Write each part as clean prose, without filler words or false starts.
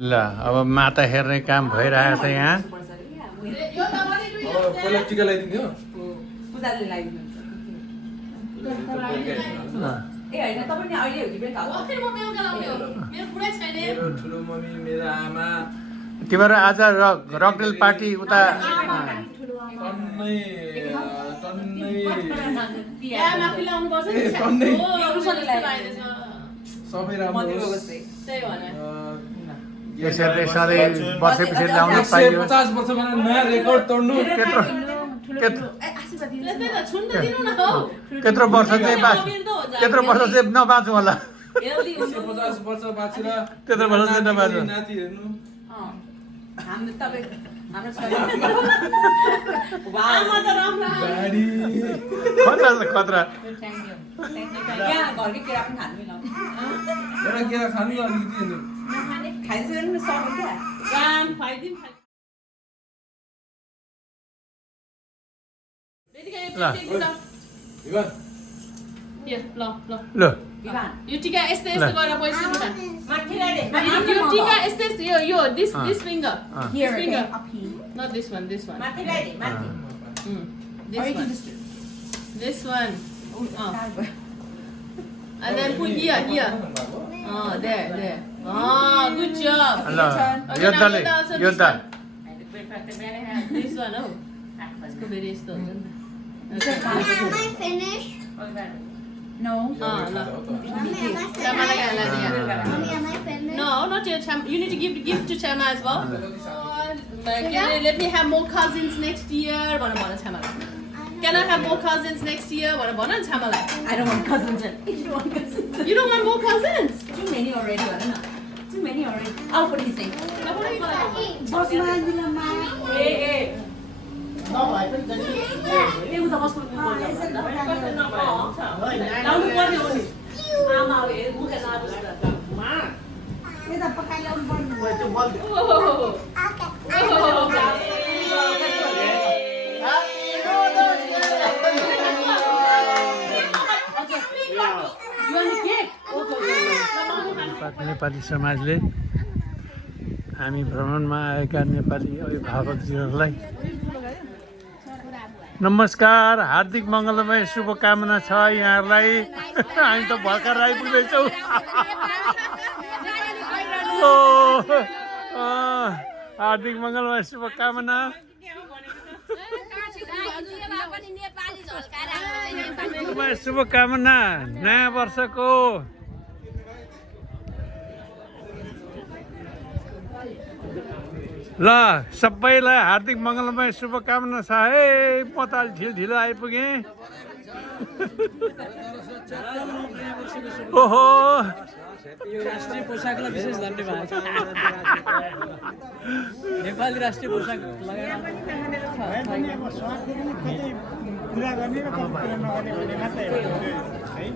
ल अब माता हेर्ने काम भइरहेको छ यहाँ। पहिला टिका लगाइदिने हो पूजाले लगाइदिनुहुन्छ ए हैन तपाईँ नि अहिले हो कि बेलुका हो फेरि म बेलुका लाउने हो मेरो पुरै छैन मेरो ठुलो मम्मी मेरो आमा तिम्रो आज रकडेल पार्टी उता टन्नै या माफी लाउनु पर्छ नि टन्नै हो रुसले लगाइदिन्छ सबै राम्रो होस् त्यही भने यसरी सधैँ वर्षपछि ल्याउनु पाइयो। 150 वर्षमा नयाँ रेकर्ड तोड्नु त्यत्रो त्यस्तै त छुन त दिनु न हौ त्यत्रो वर्ष चाहिँ त्यत्रो वर्ष चाहिँ नबाँचौँ होला। हेल्दी हुन्छ 150 वर्ष बाँचेर त्यत्रो वर्ष चाहिँ नबाँचौँ। नाति हेर्नु हाम्रो तपाईँ हाम्रो छोरी आमा त राम्रो बाडी खतरा छ खतरा। यहाँ घरकै केरा पनि खानु मिलाउनु एउटा केरा खानु न अलिकति हेर्नु खाइसकेर पनि सक्यो क्या राम फाइदिम विवान Here, ल ल विवान यो टिका यस्तै यस्तो गरेर पैसा माथि ल्याइदे यो टिका यस्तै यो this finger Here, finger okay, up here. not this one माथि ल्याइदे माथि this one and then put here there good job ल योद्धाले योद्धा this one oh यसको फेरि यस्तो हुन्छ नि Am I finished? No. ल Mommy, am I Chamaलाई finished? हाल्ला दिया Mommy, am I finished? No, not your Chama. You need to give to Chama as well. Let me have more cousins next year. Bana Chama. Can I have more cousins next year? Bana Chama. I don't want cousins. You don't want cousins. You don't want more cousins? Too many already, होइन? Too many already. I'll put his name. बसमा जिल्लामा ए उता बस्नु लाउनु पर्ने हो नि आमा हो हेर मुख लाबस यता पकाइलाउनु पर्ने नेपाली समाजले हामी भ्रमणमा आएका नेपाली अभिभावकजीहरूलाई नमस्कार, हार्दिक मङ्गलमय शुभकामना छ यहाँहरूलाई। हामी त भर्खर आइपुग्दैछौँ। हार्दिक मङ्गलमय शुभकामना। शुभकामना नयाँ वर्षको। ल सबैलाई हार्दिक मङ्गलमय शुभकामना छ है। म त अलि ढिलो आइपुगेँ। ओहो यो राष्ट्रिय पोसाकलाई विशेष धन्यवाद। नेपाली राष्ट्रिय पोसाक लगाएर कुरा गर्ने र कुरा नगर्ने भन्ने मात्रै हो है।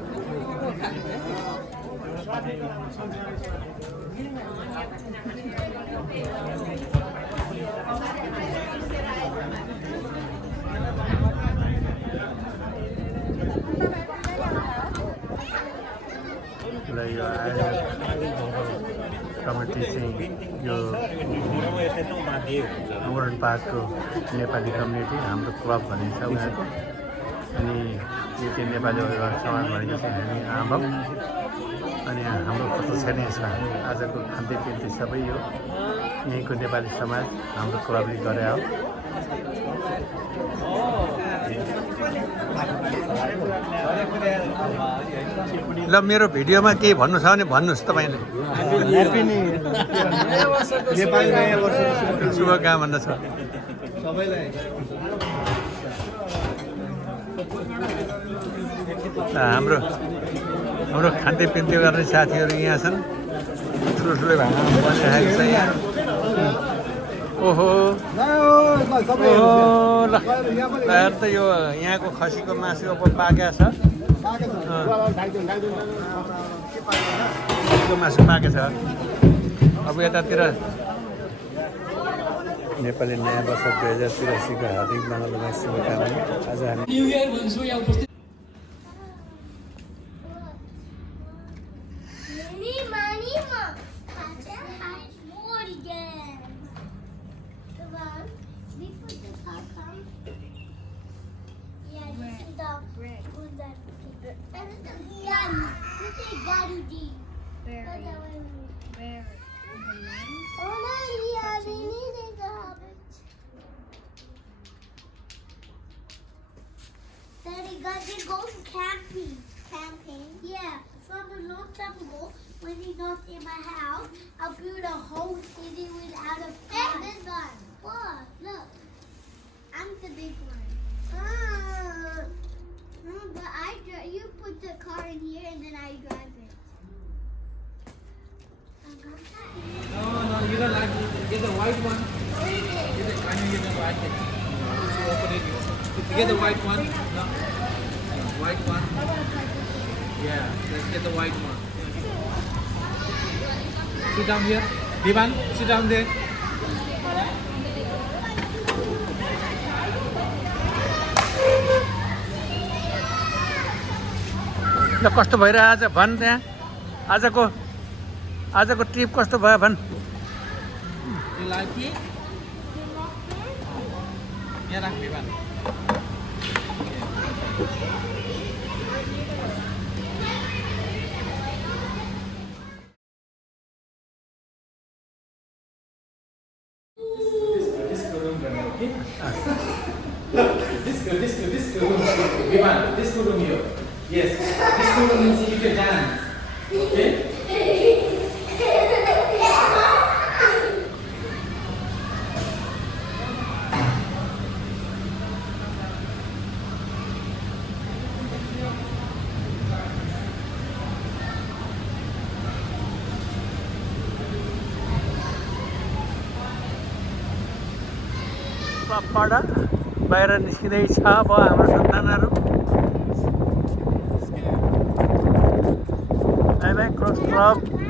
यो कमिटी चाहिँ यो मोडर्न पार्कको नेपाली कम्युनिटी हाम्रो क्लब भनिन्छ उनीहरूको। अनि यो चाहिँ नेपाली अभिभावक समाज भनेको चाहिँ हामी आमा अनि हाम्रो कस्तो छैन यसमा आजको खाद्य पिन्ती सबै यो यहीँको नेपाली समाज हाम्रो क्लबले गरे हो। ल मेरो भिडियोमा केही भन्नु छ भने भन्नुहोस् तपाईँले। नेपाली नयाँ वर्षको शुभकामना छ सबैलाई। हाम्रो हाम्रो खाद्य पिन्ती गर्ने साथीहरू यहाँ छन्। ठुलो ठुलो भाँडा बनिरहेको छ यहाँ। ओहो ओहो ल त यो यहाँको खसीको मासु अब पाकेको छ। खसीको मासु पाकेको छ। अब यतातिर नेपाली नयाँ वर्ष 2083 को हार्दिक मङ्गलमय शुभकामना। आज हामी न्यू इयर भन्छु यहाँ उपस्थित Mini, money, mom. Oh no, yeah, we needed the hobbit. Daddy, guys, they go camping. Camping? Yeah. From a long time ago, when he not in my house, I built a whole city without a fence. Hey, this one. What? Look. I'm the big one. But you put the car in here and then I drive it. No, you don't like it. Get the white one. I know you don't like it. So open it. You get the white one. No. White one. Yeah, let's get the white one. Sit down here. Divan, sit down there. ल कस्तो भइरह्यो आज भन् त्यहाँ आजको trip कस्तो भयो भन् You like it? Yeah, like Divan. Disco room, okay? Disco room. Divan, disco room here. Yes, disco room means you can dance. Okay? पढ बाहिर निस्किँदैछ अब हाम्रो सन्तानहरू बाई बाई क्रस क्लब